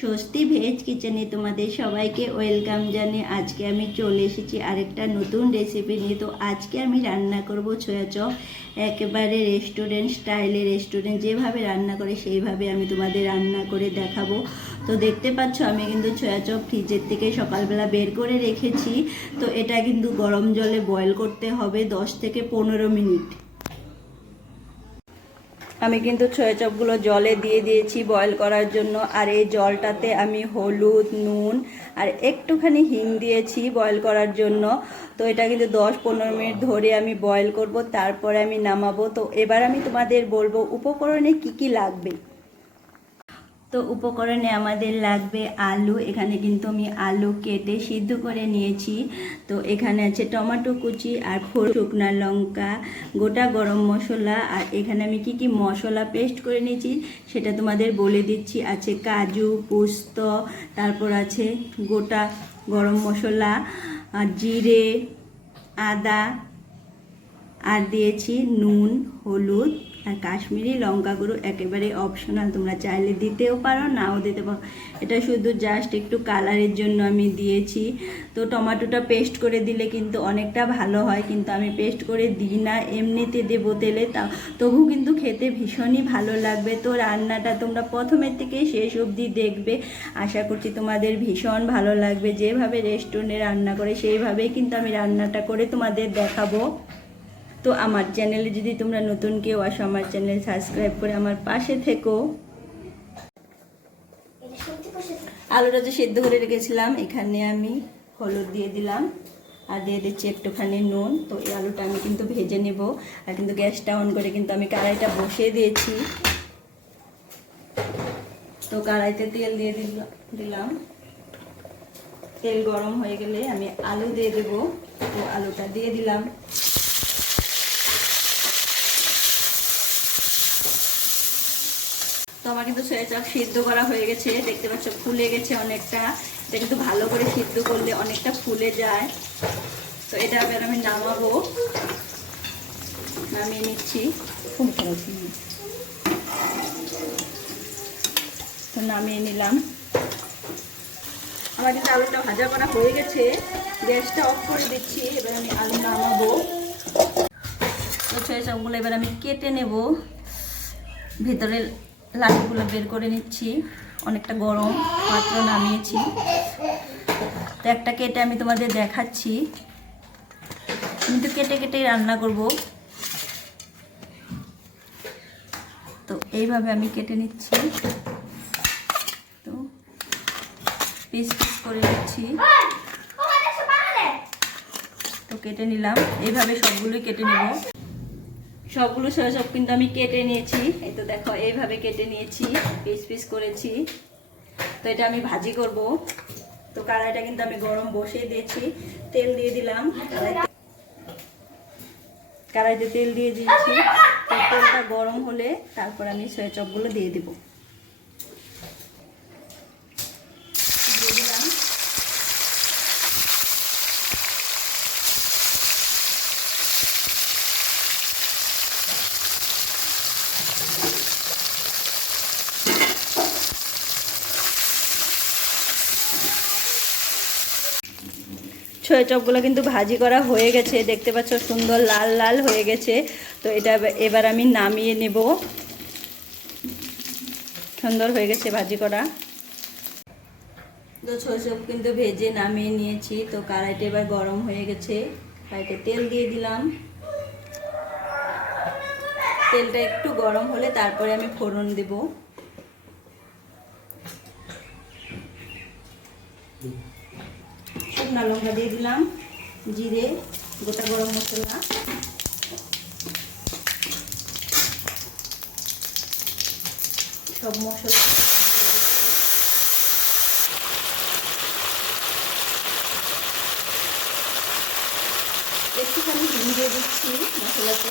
স্বস্তি ভেজ কিচেনে তোমাদের সবাইকে ওয়েলকাম জানিয়ে আজকে আমি চলে এসেছি আরেকটা নতুন রেসিপি নিয়ে। তো আজকে আমি রান্না করব ছোয়া চপ, একেবারে রেস্টুরেন্ট স্টাইলে। রেস্টুরেন্ট যেভাবে রান্না করে সেইভাবে আমি তোমাদের রান্না করে দেখাবো। তো দেখতে পাচ্ছ আমি কিন্তু ছোয়া চপ ফ্রিজের থেকে সকালবেলা বের করে রেখেছি। তো এটা কিন্তু গরম জলে বয়েল করতে হবে 10 থেকে 15 মিনিট। আমি কিন্তু ছোয়া চপগুলো জলে দিয়ে দিয়েছি বয়েল করার জন্য। আর এই জলটাতে আমি হলুদ, নুন আর একটুখানি হিং দিয়েছি বয়েল করার জন্য। তো এটা কিন্তু 10-15 মিনিট ধরে আমি বয়েল করব, তারপরে আমি নামাবো। তো এবার আমি তোমাদের বলবো উপকরণে কি কি লাগবে। তো উপকরণে আমাদের লাগবে আলু। এখানে কিন্তু আমি আলু কেটে সিদ্ধ করে নিয়েছি। তো এখানে আছে টমেটো কুচি আর শুকনো লঙ্কা, গোটা গরম মশলা। আর এখানে আমি কি কি মশলা পেস্ট করে নিয়েছি সেটা তোমাদের বলে দিচ্ছি। আছে কাজু, পোস্ত, তারপর আছে গোটা গরম মশলা আর জিরে, আদা, আর দিয়েছি নুন, হলুদ আর কাশ্মীরি লঙ্কা গুঁড়ো। একেবারে অপশনাল, তোমরা চাইলে দিতেও পারো নাও দিতে পারো। এটা শুধু জাস্ট একটু কালারের জন্য আমি দিয়েছি। তো টমেটোটা পেস্ট করে দিলে কিন্তু অনেকটা ভালো হয়, কিন্তু আমি পেস্ট করে দিই না, এমনিতে দেবো তেলে। তবু কিন্তু খেতে ভীষণই ভালো লাগবে। তো রান্নাটা তোমরা প্রথমের থেকে শেষ অবধি দেখবে, আশা করছি তোমাদের ভীষণ ভালো লাগবে। যেভাবে রেস্টুরেন্টে রান্না করে সেইভাবেই কিন্তু আমি রান্নাটা করে তোমাদের দেখাবো। তো আমার চ্যানেলে যদি তোমরা নতুন কেউ আসো, আমার চ্যানেল সাবস্ক্রাইব করে আমার পাশে থেকো। আলুটা যে সিদ্ধ করে রেখেছিলাম, এখানে আমি হলুদ দিয়ে দিলাম আর দিয়ে দিচ্ছি একটুখানি নুন। তো এই আলুটা আমি কিন্তু ভেজে নেব। আর কিন্তু গ্যাসটা অন করে কিন্তু আমি কড়াইটা বসিয়ে দিয়েছি। তো কড়াইতে তেল দিয়ে দিলাম। তেল গরম হয়ে গেলে আমি আলু দিয়ে দেবো। তো আলুটা দিয়ে দিলাম। তো আমার কিন্তু ছোয়া চপ সিদ্ধ করা হয়ে গেছে, দেখতে পাচ্ছ ফুলে গেছে অনেকটা। এটা কিন্তু ভালো করে সিদ্ধ করলে অনেকটা ফুলে যায়। তো এটা এবার আমি নামাবো, নামিয়ে নিচ্ছি। তো নামিয়ে নিলাম। আমার কিন্তু আলুটা ভাজা করা হয়ে গেছে, গ্যাসটা অফ করে দিচ্ছি। এবার আমি আলু নামাবো। তো ছোয়া চপগুলো এবার আমি কেটে নেব। ভেতরে লাঠিগুলো বের করে নিচ্ছি, অনেকটা গরম, মাত্র নামিয়েছি। তো একটা কেটে আমি তোমাদের দেখাচ্ছি। কিন্তু কেটে কেটেই রান্না করব। তো এইভাবে আমি কেটে নিচ্ছি। তো পিস পিস করে নিচ্ছি। তো কেটে নিলাম, এইভাবে সবগুলোই কেটে নেব। সবগুলো ছোয়া চপ কিন্তু আমি কেটে নিয়েছি। এই তো দেখো এইভাবে কেটে নিয়েছি, পিস পিস করেছি। তো এটা আমি ভাজি করব। তো কড়াইটা কিন্তু আমি গরম বসিয়ে দিয়েছি, তেল দিয়ে দিলাম। কড়াইতে তেল দিয়ে দিয়েছি। তো তেলটা গরম হলে তারপর আমি ছোয়া চপগুলো দিয়ে দেব। দিয়ে দিলাম। ছোয়া চপগুলো কিন্তু ভাজি করা হয়ে গেছে, দেখতে পাচ্ছ সুন্দর লাল লাল হয়ে গেছে। তো এটা এবার আমি নামিয়ে নেব। সুন্দর হয়ে গেছে ভাজি করা। তো ছোয়া চপ কিন্তু ভেজে নামিয়ে নিয়েছি। তো কড়াইটা এবার গরম হয়ে গেছে, কড়াইতে তেল দিয়ে দিলাম। তেলটা একটু গরম হলে তারপরে আমি ফোড়ন দেব। শুকনো লঙ্কা দিয়ে দিলাম, জিরে, গোটা গরম মশলা, সব মশলা একটুখানি হিং দিয়ে দিচ্ছি মশলাতে।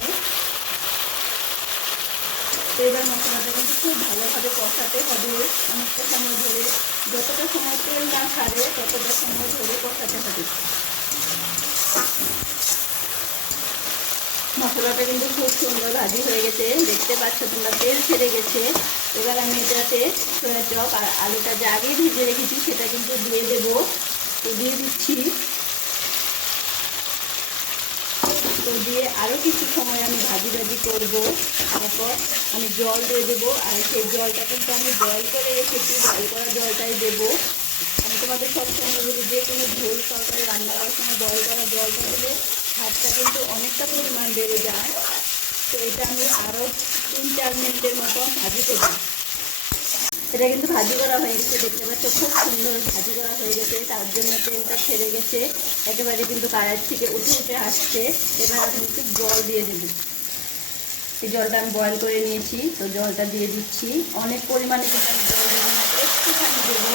তো এবার মশলাটা কিন্তু খুব ভালোভাবে কষাতে হবে অনেকটা সময় ধরে। যতটা সময় তেল না ছাড়ে ততটা সময় ধরে কষাতে হবে। মশলাটা কিন্তু খুব সুন্দর ভাজি হয়ে গেছে, দেখতে পাচ্ছ তোমরা, তেল ছেড়ে গেছে। এবার আমি এটাতে সয়া চপ আর আলুটা যে আগে ভিজে রেখেছি সেটা কিন্তু দিয়ে দেবো। তো দিয়ে দিচ্ছি। তো দিয়ে আরও কিছু সময় আমি ভাজি করবো। তারপর আমি জল দিয়ে দেবো, আর সেই জলটা কিন্তু আমি বয়েল করে রেখেছি, বয়েল করা জলটাই দেবো। আমি তোমাদের সবসময় বলি, যে কোনো ঝোল তরকারি রান্না করার সময় বয়েল করা জলটা দিলে ভাতটা কিন্তু অনেকটা পরিমাণ বেড়ে যায়। তো এটা আমি আরও 3-4 মিনিটের মতো ভাজি দেবো। এটা কিন্তু ভাজি করা হয়ে গেছে, দেখতে পাচ্ছ খুব সুন্দর ভাজি করা হয়ে গেছে। তার জন্য তেলটা ছেড়ে গেছে, একেবারে কিন্তু কড়াই থেকে উঠে আসছে। এবার আমি একটু জল দিয়ে দেবো। এই জলটা আমি বয়েল করে নিয়েছি, তো জলটা দিয়ে দিচ্ছি। অনেক পরিমাণে কিন্তু আমি জল দেবো না, একটুখানি দেবো।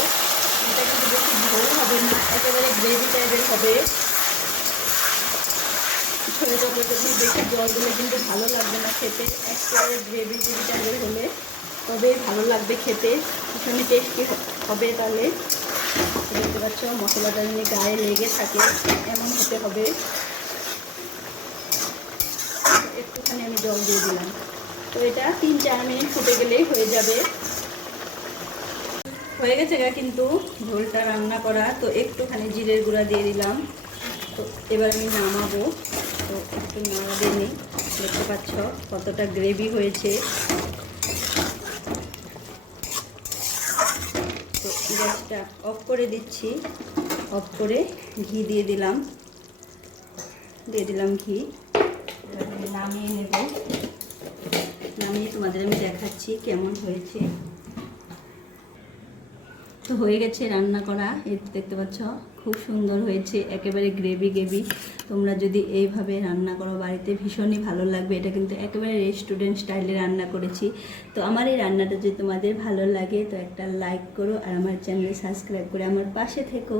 এটা কিন্তু বেশি ঝোল হবে না, একেবারে গ্রেভি টাইপের হবে। ছোটো ছোটো যদি বেশি জল দিলে কিন্তু ভালো লাগবে না খেতে, একেবারে গ্রেভি টাইপের হলে তবেই ভালো লাগবে খেতে, ভীষণই টেস্টি হবে। তাহলে দেখতে পাচ্ছ মশলাটা যেন গায়ে লেগে থাকে এমন হতে হবে। একটুখানি আমি জল দিয়ে দিলাম। তো এটা 3-4 মিনিট ফুটে গেলেই হয়ে যাবে। হয়ে গেছে কিন্তু ঝোলটা রান্না করা। তো একটুখানি জিরের গুঁড়া দিয়ে দিলাম। তো এবার আমি নামাবো। তো একটু নাড়া দিয়ে নিই। দেখতে পাচ্ছ কতটা গ্রেভি হয়েছে। তো গ্যাসটা অফ করে দিচ্ছি। অফ করে ঘি দিয়ে দিলাম ঘি। এবার আমি নামিয়ে নেব। নামিয়ে তোমাদের আমি দেখাচ্ছি কেমন হয়েছে। তো হয়ে গেছে রান্না করা, এই দেখতে পাচ্ছ খুব সুন্দর হয়েছে, একেবারে গ্রেভি। তোমরা যদি এইভাবে রান্না করো বাড়িতে ভীষণই ভালো লাগবে। এটা কিন্তু একেবারে রেস্টুরেন্ট স্টাইলে রান্না করেছি। তো আমার এই রান্নাটা যদি তোমাদের ভালো লাগে তো একটা লাইক করো, আর আমার চ্যানেলে সাবস্ক্রাইব করে আমার পাশে থেকো।